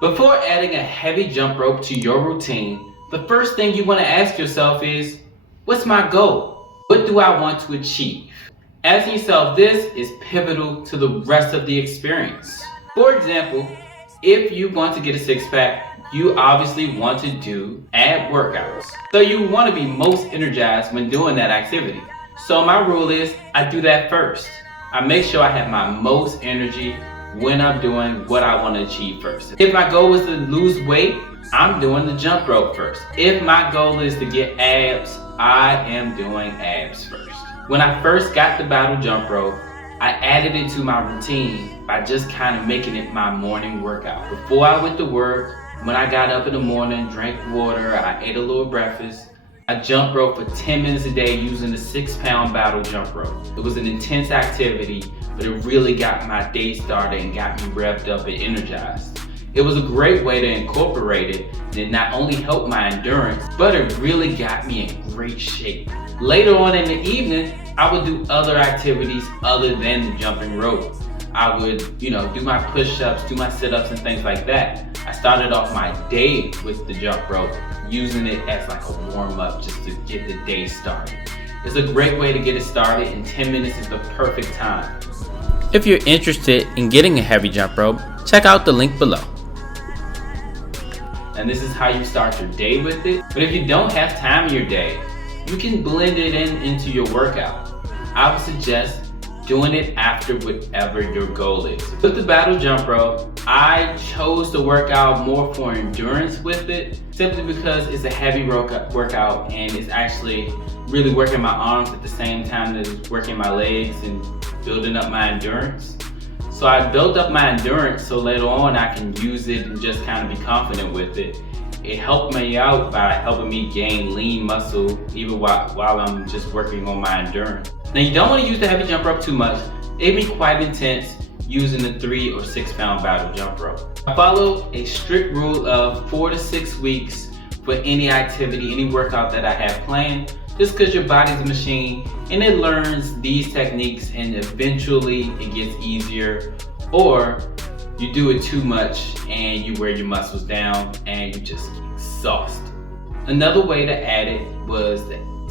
Before adding a heavy jump rope to your routine, the first thing you want to ask yourself is, what's my goal? What do I want to achieve? Asking yourself this is pivotal to the rest of the experience. For example, if you want to get a six-pack, you obviously want to do ab workouts. So you want to be most energized when doing that activity. So my rule is, I do that first. I make sure I have my most energy when I'm doing what I want to achieve first. If my goal is to lose weight, I'm doing the jump rope first. If my goal is to get abs, I am doing abs first. When I first got the battle jump rope, I added it to my routine by just kind of making it my morning workout. Before I went to work, when I got up in the morning, drank water, I ate a little breakfast, I jump rope for 10 minutes a day using the 6-pound battle jump rope. It was an intense activity, but it really got my day started and got me revved up and energized. It was a great way to incorporate it, and it not only helped my endurance, but it really got me in great shape. Later on in the evening, I would do other activities other than the jumping rope. I would, do my push-ups, do my sit-ups and things like that. I started off my day with the jump rope, using it as like a warm-up just to get the day started. It's a great way to get it started, and 10 minutes is the perfect time. If you're interested in getting a heavy jump rope, check out the link below. And this is how you start your day with it. But if you don't have time in your day, you can blend it into your workout. I would suggest doing it after whatever your goal is. With the battle jump rope, I chose to work out more for endurance with it, simply because it's a heavy workout and it's actually really working my arms at the same time as working my legs and building up my endurance. So I built up my endurance so later on I can use it and just kind of be confident with it. It helped me out by helping me gain lean muscle even while I'm just working on my endurance. Now you don't want to use the heavy jump rope too much. It'd be quite intense using the 3 or 6-pound battle jump rope. I follow a strict rule of 4 to 6 weeks for any activity, any workout that I have planned, just because your body's a machine and it learns these techniques and eventually it gets easier, or you do it too much and you wear your muscles down and you just get exhausted. Another way to add it was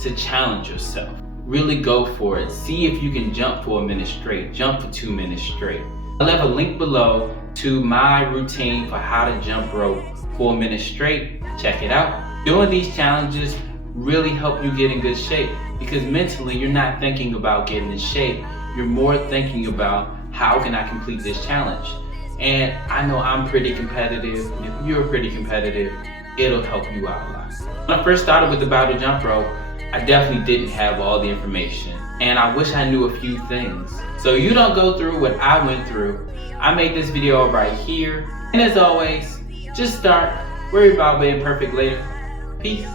to challenge yourself. Really go for it. See if you can jump for a minute straight, jump for 2 minutes straight. I'll have a link below to my routine for how to jump rope for a minute straight. Check it out. Doing these challenges really help you get in good shape, because mentally you're not thinking about getting in shape. You're more thinking about how can I complete this challenge. And I know I'm pretty competitive, and if you're pretty competitive, it'll help you out a lot. When I first started with the battle jump rope, I definitely didn't have all the information, and I wish I knew a few things. So you don't go through what I went through. I made this video right here, and as always, just start, worry about being perfect later. Peace.